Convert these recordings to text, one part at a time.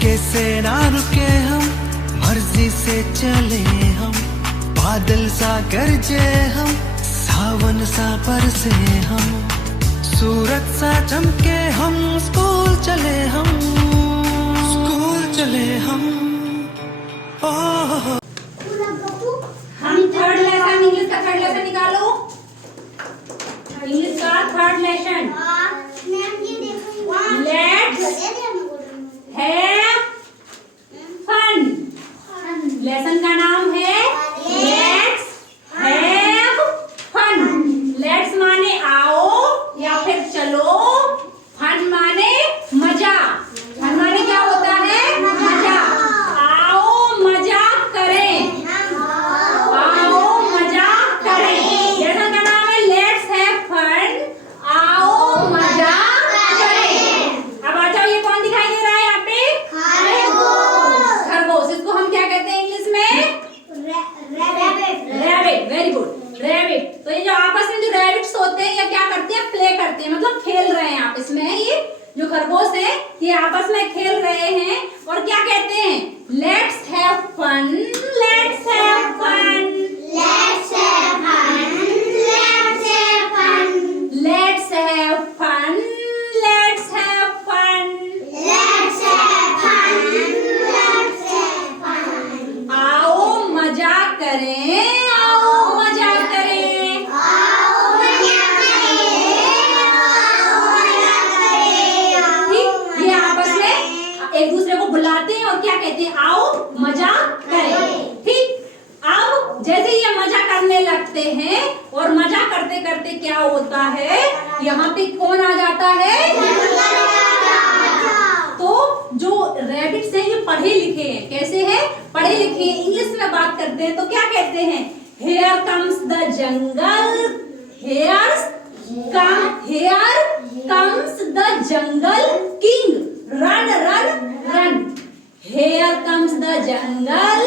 झटके से ना रुके हम, मर्जी से चले हम, बादल सा गरजे हम, सावन सा बरसे हम, सूरज सा चमके हम, स्कूल चले हम, स्कूल चले हम। ओह हम थर्ड लेसन, इंग्लिश का थर्ड लेसन निकालो। इंग्लिश का third lesson, let's have fun. Lesson का नाम है लेट्स हैव फन। लेट्स माने आओ या फिर चलो, फन माने मजा। फन माने क्या होता है? मजा। आओ मजा करें, आओ मजा करें। लेसन का नाम है लेट्स हैव फन, आओ मजा करें। अब आ जाओ, ये कौन दिखाई दे रहा है यहाँ पे? खरगोश। खरगोश, इसको हम क्या कहते हैं इंग्लिश में? रैबिट। Very good, rabbit. तो ये जो आपस में जो रैबिट्स होते हैं, ये क्या करते हैं? प्ले करते हैं, मतलब खेल रहे हैं आपस में। ये जो खरगोश है, ये आपस में खेल रहे हैं और क्या कहते हैं? Let's have fun, let's have fun, let's have fun, let's have fun, let's have fun, let's have fun, let's have fun, let's have fun. आओ मजा करें, आओ मजा करें, आओ मजा करें, आओ मजा करें। ठीक, ये आपस में एक दूसरे को बुलाते हैं और क्या कहते हैं? आओ मजा करें। ठीक, अब जैसे ये मजा करने लगते हैं और मजा करते करते क्या होता है? यहाँ पे कौन आ जाता है? तो जो रैबिट्स हैं ये पढ़े लिखे हैं। कैसे हैं? पढ़े लिखे हैं। इंग्लिश में बात करते हैं तो क्या कहते हैं? Here comes the jungle, here comes the jungle king, run run run। Here comes the jungle,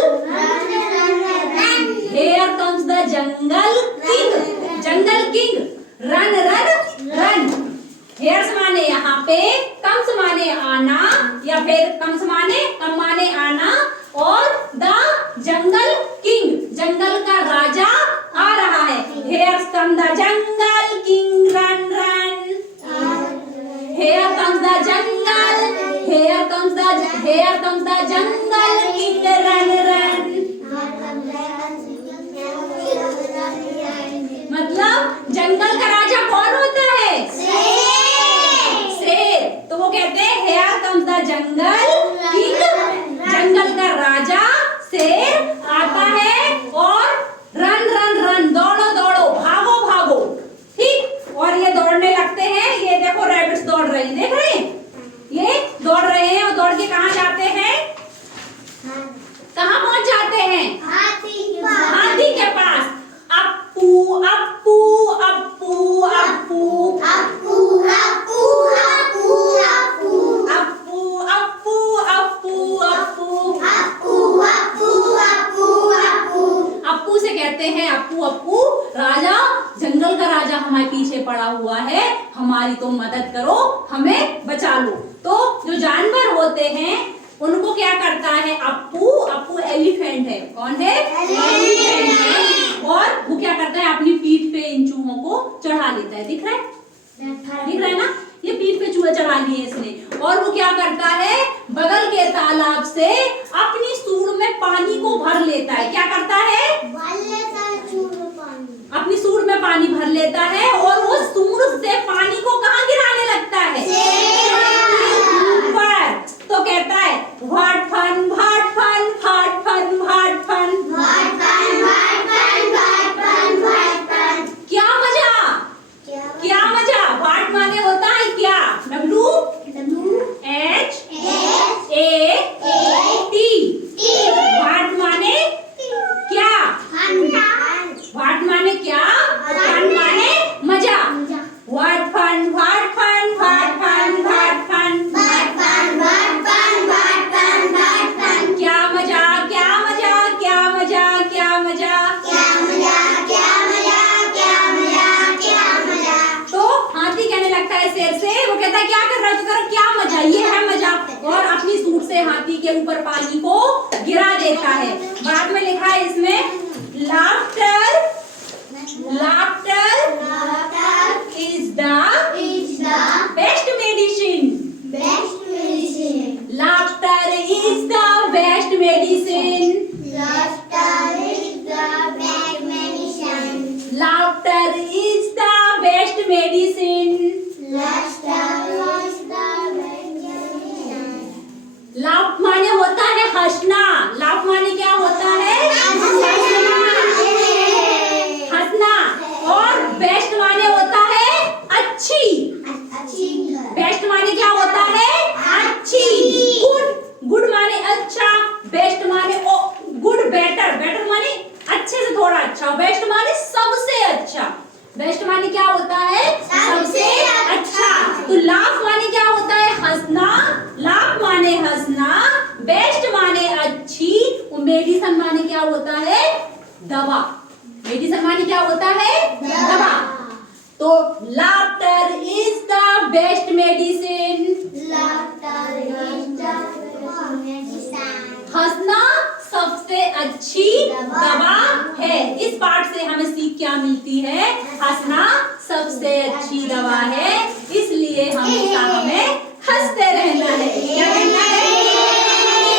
here comes the jungle king, jungle king, run run run। Hairs माने यहाँ पे, कम्स माने आना या फिर कम्स माने कम माने आना, और द जंगल किंग, जंगल का राजा आ रहा है। Hairs come the jungle king, run run. Hair comes the jungle, hair comes the jungle king, run run. मतलब जंगल का राजा कौन होता है? शेर। तो वो कहते हैं here comes the jungle king, जंगल का राजा शेर आता है और रन रन रन, दौड़ो दौड़ो, भागो भागो। ठीक, और ये दौड़ने लगते हैं। ये देखो रैबिट्स दौड़ रहे हैं, देख रहे हैं? ये दौड़ रहे हैं और दौड़ के कहाँ जाते हैं? कहाँ पहुंच जाते हैं? हाथी के पास। अप्पू अप्पू अप्पू अप्पू अप्पू अप्पू अप्पू अप्पू अप्पू अप्पू अप्पू अप्पू अप्पू अप्पू अप्पू अप्पू। अप्पू से कहते हैं अप्पू अप्पू, राजा, जंगल का राजा हमारे पीछे पड़ा हुआ है, हमारी तो मदद करो, हमें बचा लो। तो जो जानवर होते हैं उनको क्या करता है अप्पू? अप्पू एलिफेंट है। कौन है? एलिफेंट है। और वो क्या करता है? अपनी पीठ पे इन चूहों को चढ़ा लेता है। दिख रहा है? दिख रहा है ना? ये पीठ पे चूहे चढ़ा लिए इसने। और वो क्या करता है? बगल के तालाब से अपनी सूंड में पानी को भर लेता है। क्या करता है? अपनी सूंड में पानी भर लेता है और वो सूंड से पानी को कहाँ गिराने लगता है? ऊपर। तो कहता है भाट फन भाट फन भाट फन भाट फन भाट फन भाट फन भाट फन भाट फन। क्या मजा, क्या मजा। भाट माने होता है क्या? W H A T। भाट माने क्या? भाट माने क्या? फन माने मजा। भाट फन भाट फन भाट फन भाट फन भाट फन भाट फन भाट फन हाथी के ऊपर पानी को गिरा देता है। बाद में लिखा है इसमें laughter is the best medicine. Laughter is the best medicine. Laughter is the best medicine. Laugh माने होता है हंसना। लाफ माने क्या होता है? हंसना। और बेस्ट माने होता है अच्छी। बेस्ट माने क्या होता है? अच्छी। गुड माने अच्छा, बेस्ट माने गुड, बेटर माने अच्छे से थोड़ा अच्छा, बेस्ट माने सबसे अच्छा। बेस्ट माने क्या होता है? सबसे अच्छा। तो लाफ माने क्या होता है? हंसना। लाफ माने हंसना, बेस्ट माने अच्छी, और मेडिसिन माने क्या होता है? दवा। मेडिसिन माने क्या होता है? दवा। तो laughter is the best medicine. हंसना सबसे अच्छी दवा है। इस पाठ से हमें सीख क्या मिलती है? हंसना सबसे अच्छी दवा है, इसलिए हमेशा हमें हंसते रहना है। क्या करना है?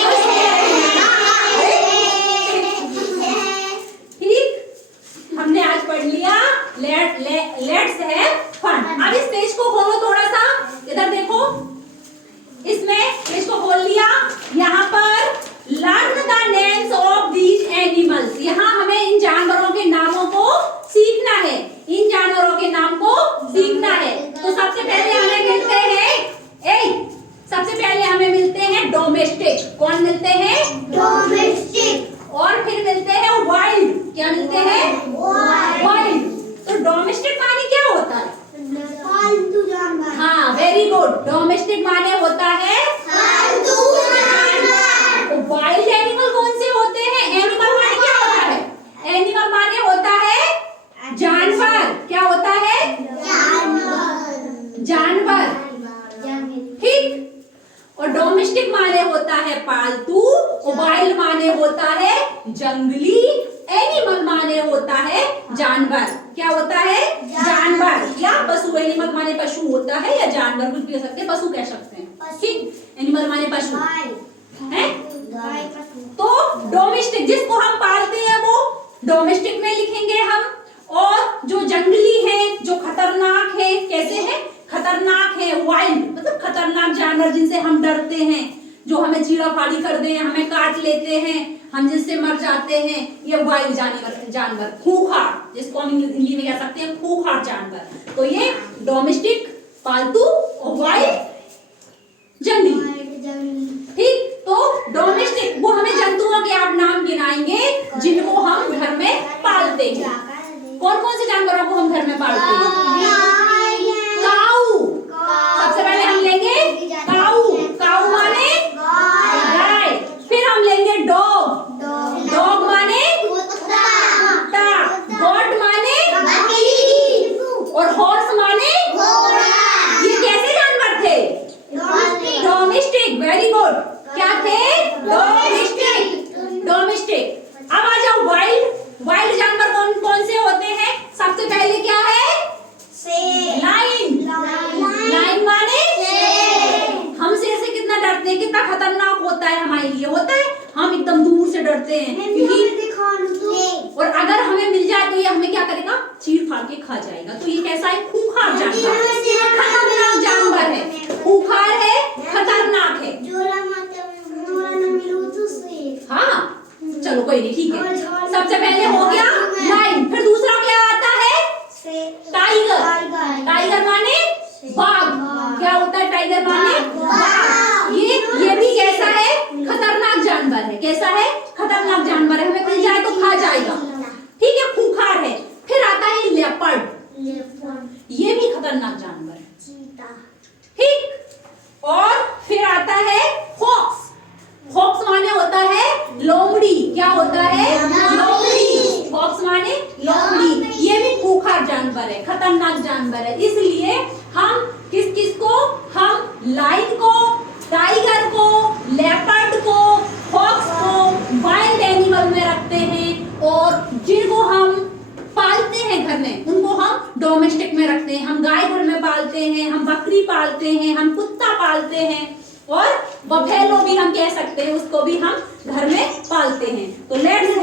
हंसते रहना है। ठीक, हमने आज पढ़ लिया लेट्स हैव फन। अब इस पेज को खोलो थोड़ा सा, इधर देखो, इसमें पेज को खोल लिया। यहाँ पर learn the names of these animals, यहाँ हमें इन जानवरों के नामों को सीखना है। इन जानवरों के नाम को सीखना है। तो सबसे पहले हमें मिलते हैं सबसे पहले हमें मिलते हैं डोमेस्टिक। कौन मिलते हैं? डोमेस्टिक। और फिर मिलते हैं वाइल्ड। क्या मिलते हैं? वाइल्ड। तो डोमेस्टिक माने क्या होता है? पालतू जानवर। हाँ, वेरी गुड। डोमेस्टिक माने होता है पालतू जानवर। वाइल्ड एनिमल कौन से होते हैं? एनिमल माने क्या होता है? एनिमल माने होता है जानवर। क्या होता है? जानवर। ठीक। और डोमेस्टिक माने होता है पालतू, और वाइल्ड माने होता है जंगली, एनिमल माने होता है जानवर। क्या होता है? जानवर या पशु। एनिमल माने पशु होता है या जानवर, कुछ भी कह सकते हैं, पशु कह सकते हैं। ठीक, एनिमल माने पशु है। तो डोमेस्टिक जिसको हम पालते हैं वो डोमेस्टिक में लिखेंगे हम। और जो जंगली है, जो खतरनाक है, कैसे है? खतरनाक है, वाइल्ड मतलब खतरनाक जानवर जिनसे हम डरते हैं, जो हमें चीरा फाड़ी कर दे, हमें काट लेते हैं, हम जिससे मर जाते हैं, ये वाइल्ड जानवर। खूंखार, जिसको हम हिंदी में कह सकते हैं खूंखार जानवर। तो ये डोमेस्टिक पालतू और वाइल्ड जंगली। ठीक। तो डोमेस्टिक वो हमें जंतुओं के आप नाम गिनाएंगे जिनको हम घर में पालते हैं। कौन कौन से जानवरों को हम घर में पालते हैं? काऊ। सबसे पहले हम लेंगे काऊ। काऊ माने गाय। फिर हम लेंगे डॉग। डॉग माने कुत्ता। गॉट माने बकरी। और हॉर्स माने घोड़ा। ये कैसे जानवर थे? डोमेस्टिक। Very good. क्या थे? डोमेस्टिक। अब आ जाओ वाइल्ड। वाइल्ड जानवर कौन कौन से होते हैं? सबसे पहले क्या है? लाइन। लाइन माने हम शेर से कितना डरते हैं, कितना खतरनाक होता है हमारे लिए, होता है। हम एकदम दूर से डरते हैं क्योंकि, और अगर हमें मिल जाए तो ये हमें क्या करेगा? चीर फाड़ के खा जाएगा। तो ये कैसा है? खूंखार जानवर, खतरनाक जानवर है, खूंखार है, खतरनाक है। हाँ, चलो कोई नहीं, ठीक है। सबसे पहले हो गया लाइन। फिर दूसरा क्या आता है? टाइगर। टाइगर माने बाघ। क्या होता है टाइगर माने? बाघ। ये भी कैसा है? खतरनाक जानवर है। कैसा है? खतरनाक जानवर है, हमें मिल जाए तो खा जाएगा। ठीक है, खूंखार है। फिर आता है लेपर्ड। ये भी खतरनाक जानवर है। ठीक। और फिर आता है फॉक्स। फॉक्स माने होता है लोमड़ी। क्या होता है? लोमड़ी। फॉक्स माने लोमड़ी। ये भी खूंखार जानवर है, खतरनाक जानवर है। इसलिए हम किस किस को? हम लाइन को, टाइगर को, लेपर्ड डोमेस्टिक में रखते हैं, हम गाय घर में पालते हैं, हम बकरी पालते हैं, हम कुत्ता पालते हैं और बफेलो भी हम कह सकते हैं, उसको भी हम घर में पालते हैं। तो लेट्स